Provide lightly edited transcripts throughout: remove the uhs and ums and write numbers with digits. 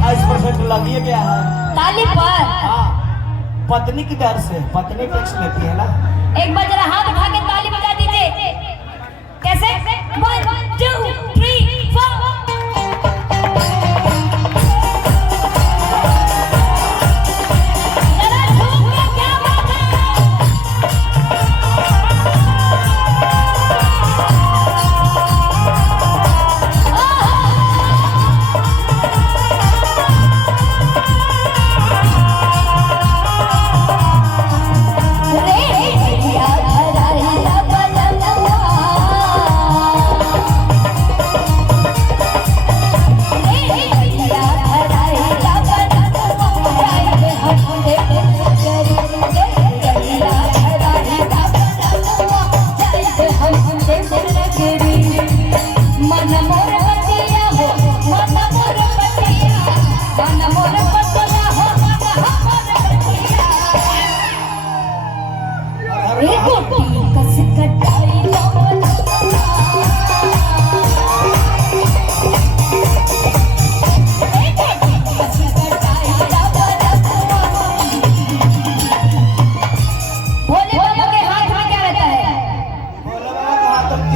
28% लगी गया है ताली पर। हाँ, पत्नी की डर से, पत्नी टैक्स लेती है ना। एक बार जरा हाथ उठा के ताली बजा दीजिए। कैसे? 1 2 3 4।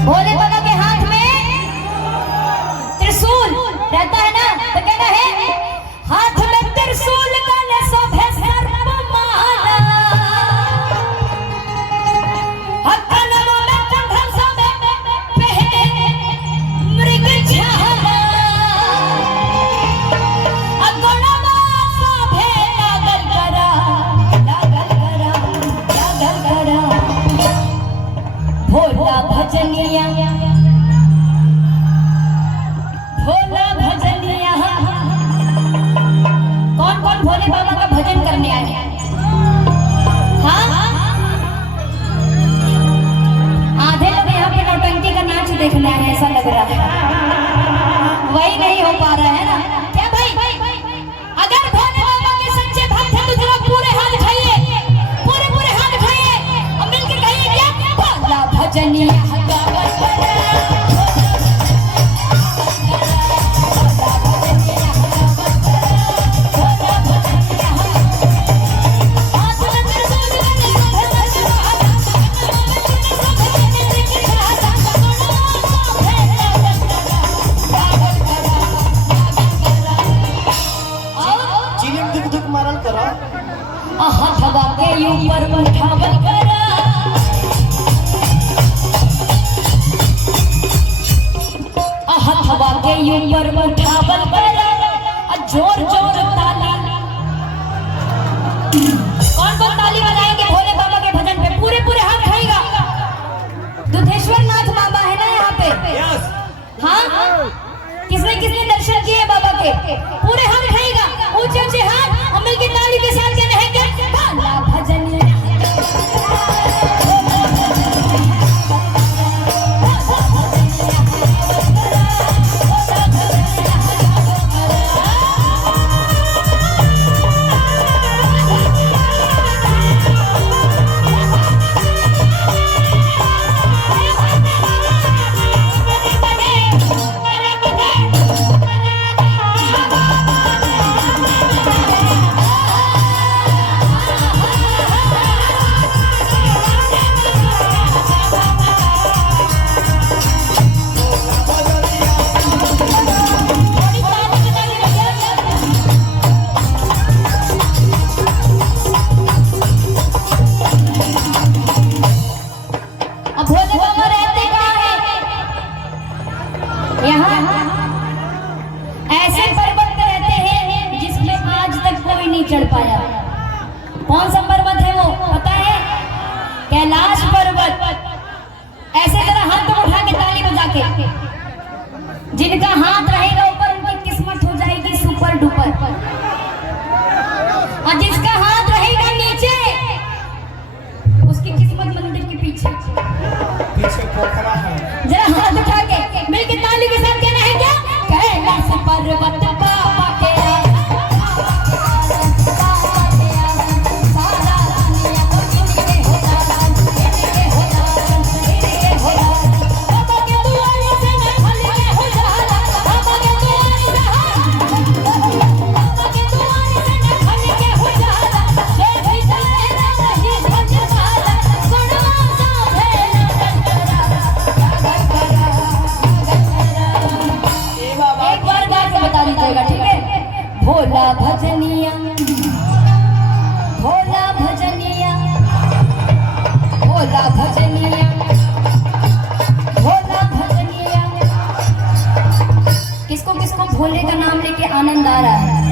भोले बाबा के हाथ में त्रिशूल रहता है ना, तो कहना है हाथ में त्रिशूल गले शोभे सर्वमाला, हथनवा में कंधर शोभे पहने मृगछाला, अगुणवा शोभे लागल करा, लागल करा, लागल करा। भोला भजनिया, भोला भजनिया। कौन कौन भोले बाबा का भजन करने आए हैं? हाँ, आधे लोग यहाँ पे नौटंकी का नाच देखने आए हैं, ऐसा लग रहा है। वही नहीं हो पा रहा है ना क्या भाई? अगर भोले बाबा के सच्चे भक्त हैं तो जरा पूरे हाथ उठाइए, पूरे पूरे हाथ उठाइए और मिलकर कहिए क्या? भोला भजनिया। हवा के ऊपर उठावल करा, हवा के ऊपर उठावल करा, जोर जोर ताली। कौन कौन ताली बजाएंगे भोले बाबा के भजन पे? पूरे पूरे हाथ उठाएगा। दुधेश्वर नाथ बाबा है ना यहाँ पे? हाँ, किसने किसने दर्शन किए बाबा के? पूरे हाथ उठाएगा, ऊंचे ऊंचे हाथ और मिलकर ताली के साथ कहना है भोला भजनिया। ऐसे पर्वत पे रहते हैं जिसमें आज तक कोई नहीं चढ़ पाया। कौन सा पर्वत है वो पता है? कैलाश पर्वत। ऐसे जरा हाथ तो उठा के ताली बजा के, जिनका हाथ रहेगा ऊपर उनकी किस्मत हो जाएगी सुपर डुपर, और जिसका हाथ रहेगा नीचे उसकी किस्मत मंदिर के पीछे पोखरा है। जरा हाथ उठा के मिलकर ताली के साथ कहना है क्या? कैलाश पर्वत बाबा के भजनिया, भोला भजनिया, भोला भजनिया, भोला भजनिया। किसको किसको भोले का नाम लेके आनंद आ रहा है?